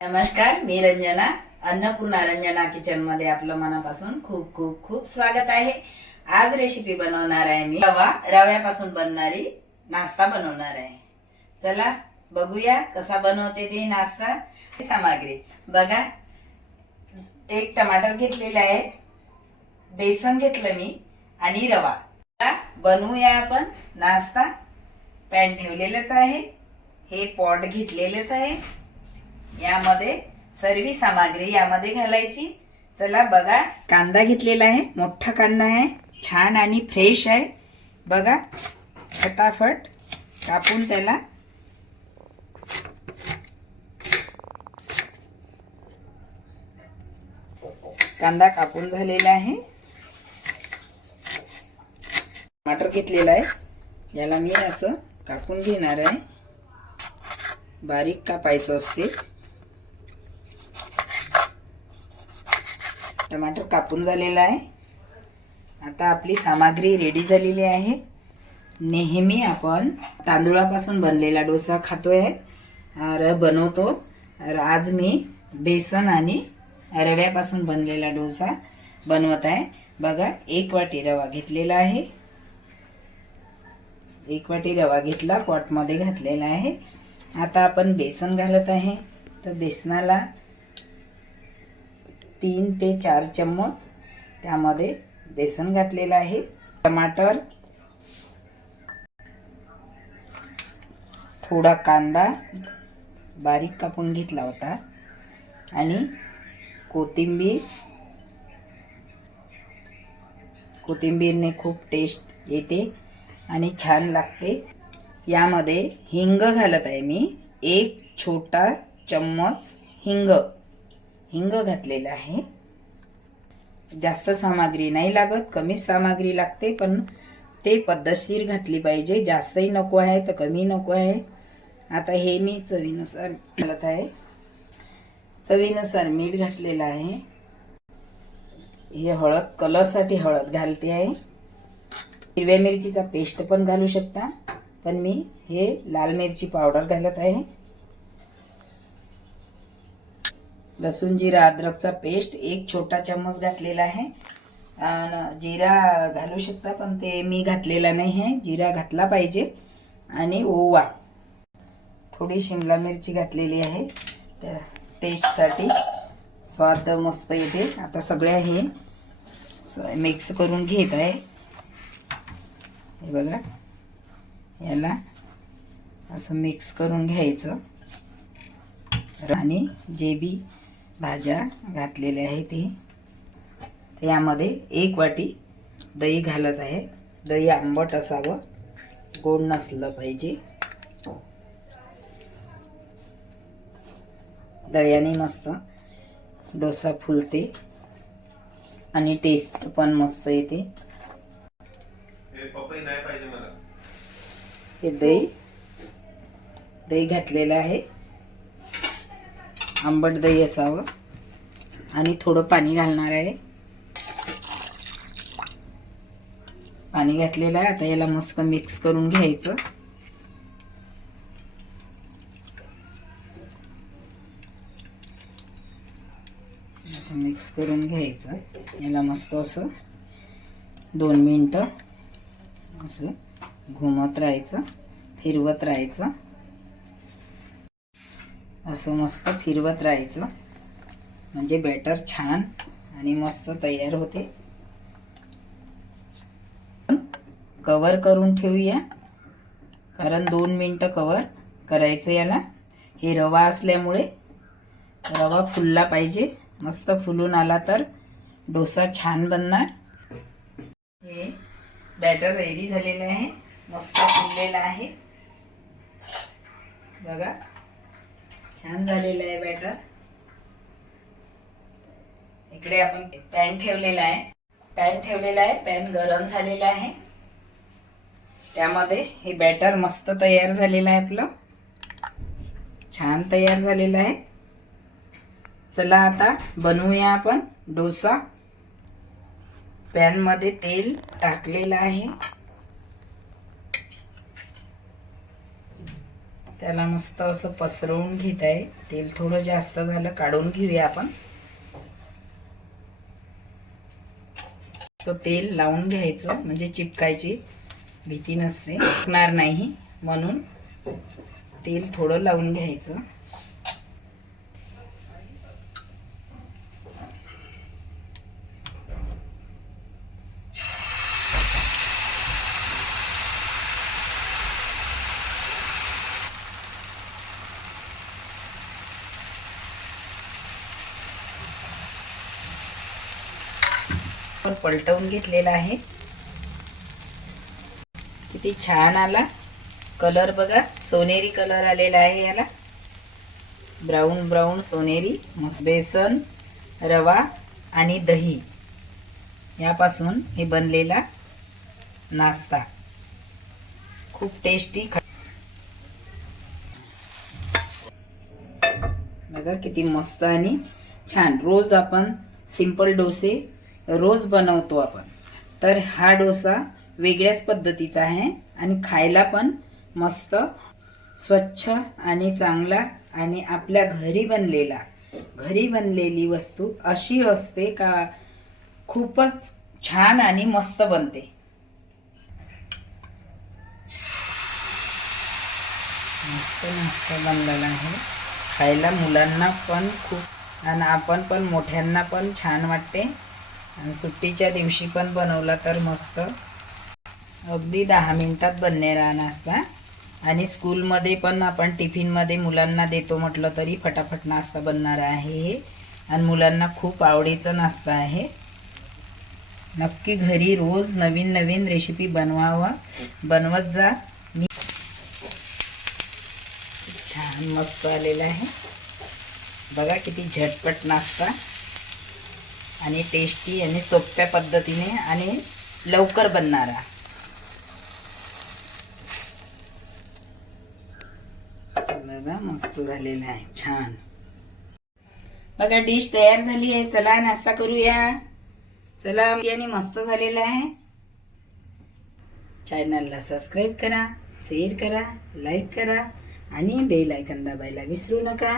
नमस्कार मी रंजना अन्नपूर्णा रंजना किचनमध्ये आपलं मनापासून खूप खूप खूप स्वागत आहे. आज रेसिपी बनवणार आहे मी. रवा रव्यापासून बनणारी नाश्ता बनवणार आहे. चला बघूया कसा बनवते ते नाश्ता. सामग्री. बघा एक टमाटर घेतलेला आहे बेसन घेतलं मी आणि रवा. बनवूया आपण नाश्ता. पॅन ठेवलेलंच आहे हे पॉट घेतलेलंच आहे. यामध्ये सर्व सामग्री यामध्ये घालायची. चला बघा कांदा घेतलेला आहे मोठा कांदा आहे छान आणि फ्रेश आहे. बघा फटाफट कापून त्याला कांदा कापून झालेला आहे. टमाटर घेतलेला आहे. याला मी असं कापून घेणार आहे. बारीक कापायचं असते. टमाटर कापून झालेला आहे. आता आपली सामग्री रेडी झालेली आहे. नेहमी आपण तांदूळापासून बनलेला डोसा खातोय. र बनवतो. र आज मी बेसन आणि रव्यापासून बनलेला डोसा बनवत आहे. बघा एक वाटी रवा घेतलेला आहे. एक वाटी रवा घेतला पॉटमध्ये घातलेला आहे. आता आपण बेसन घालत आहे. तर बेसनाला तीन ते चार चम्मच त्यामध्ये बेसन घातलेलं आहे टमाटर थोडा कांदा बारीक कापून घेतला होता आणि कोथिंबीर. कोथिंबीरने खूप टेस्ट येते आणि छान लागते. यामध्ये हिंग घालत आहे मी एक छोटा चम्मच हिंग. हिंग घातलेलं आहे. जास्त सामग्री नाही लागत कमीच सामग्री लागते पण ते पद्धतशीर घातली पाहिजे. जास्तही नको आहे तर कमी नको आहे. आता हे मी चवीनुसार घालत आहे. चवीनुसार मीठ घातलेलं आहे. हे हळद कलरसाठी हळद घालते आहे. हिरव्या मिरचीचा पेस्ट पण घालू शकता पण मी हे लाल मिरची पावडर घालत आहे. लसूण जिरा अद्रकचा पेस्ट एक छोटा चम्मच घातलेला आहे. आणि जिरा घालू शकता पण ते मी घातलेला नाही आहे. जिरा घातला पाहिजे. आणि ओवा. थोडी शिमला मिरची घातलेली आहे. त्या टेस्टसाठी स्वाद मस्त येते. आता सगळ्या हे मिक्स करून घेत आहे. हे बघा. याला असं मिक्स करून घ्यायचं. आणि जे बी भाज्या घातलेल्या आहे ते ते यामध्ये एक वाटी दही घालत आहे. दही आंबट असावं. गोड नसलं पाहिजे. दह्याने मस्त डोसा फुलते आणि टेस्ट पण मस्त येते. हे हे दही दही घातलेलं आहे. आंबट दही असावं. आणि थोडं पाणी घालणार आहे. पाणी घातलेलं आहे. आता याला मस्त मिक्स करून घ्यायचं. असं मिक्स करून घ्यायचं. याला मस्त असं दोन मिनटं असं घुमत राहायचं फिरवत राहायचं. असं मस्त फिरवत राहायचं. म्हणजे बॅटर छान आणि मस्त तयार होते. कवर करून ठेवूया. कारण दोन मिनटं कवर करायचं याला. हे रवा असल्यामुळे रवा फुलला पाहिजे. मस्त फुलून आला तर डोसा छान बनणार. हे बॅटर रेडी झालेलं आहे. मस्त फुललेलं आहे. बघा. छान झालेलं आहे बॅटर इकडे आपण पॅन ठेवलेला आहे. पॅन ठेवलेला आहे पॅन गरम झालेला आहे. त्यामध्ये हे बॅटर मस्त तयार झालेलं आहे आपलं. छान तयार झालेलं आहे. चला आता बनवूया आपण डोसा. पॅनमध्ये तेल टाकलेलं आहे. त्याला मस्त असं पसरवून घेत आहे तेल थोडं जास्त झालं काढून घेऊया आपण. तो तेल लावून घ्यायचं म्हणजे चिपकायची भीती नसते. चिपकणार नाही म्हणून तेल थोडं लावून घ्यायचं. आपण पलटवून घेतलेला आहे. किती छान आला. कलर बघा सोनेरी कलर आलेला आहे याला. ब्राऊन ब्राऊन सोनेरी बेसन रवा आणि दही. यापासून हे बनलेला नाश्ता. खूप टेस्टी बघा किती मस्त आणि छान. रोज आपण सिंपल डोसे रोज बनवतो आपण. तर हा डोसा वेगळ्याच पद्धतीचा आहे आणि खायला पण मस्त स्वच्छ आणि चांगला आणि आपल्या घरी बनलेला. घरी बनलेली वस्तू अशी असते का खूपच छान आणि मस्त बनते. मस्त मस्त बनलेला आहे. खायला मुलांना पण खूप आणि आपण पण मोठ्यांना पण छान वाटते. आणि सुट्टीच्या दिवशी पण बनवला तर मस्त. अगदी दहा मिनटात बनणारा नाश्ता. आणि स्कूलमध्ये पण आपण टिफिनमध्ये मुलांना देतो म्हटलं तरी फटाफट नाश्ता बनणार आहे हे. आणि मुलांना खूप आवडीचा नाश्ता आहे. नक्की घरी रोज नवीन नवीन रेसिपी बनवावा. बनवत जा. मी छान मस्त आलेला आहे. बघा किती झटपट नाश्ता. आणि टेस्टी आणि सोप्या पद्धतीने आणि लवकर बनणारा. बघा मस्त झालेला आहे छान. बघा डिश तयार झाली आहे. चला नाश्ता करूया. चला आणि मस्त झालेला आहे. चॅनलला सबस्क्राईब करा शेअर करा लाईक करा आणि बेल आयकन दाबायला विसरू नका.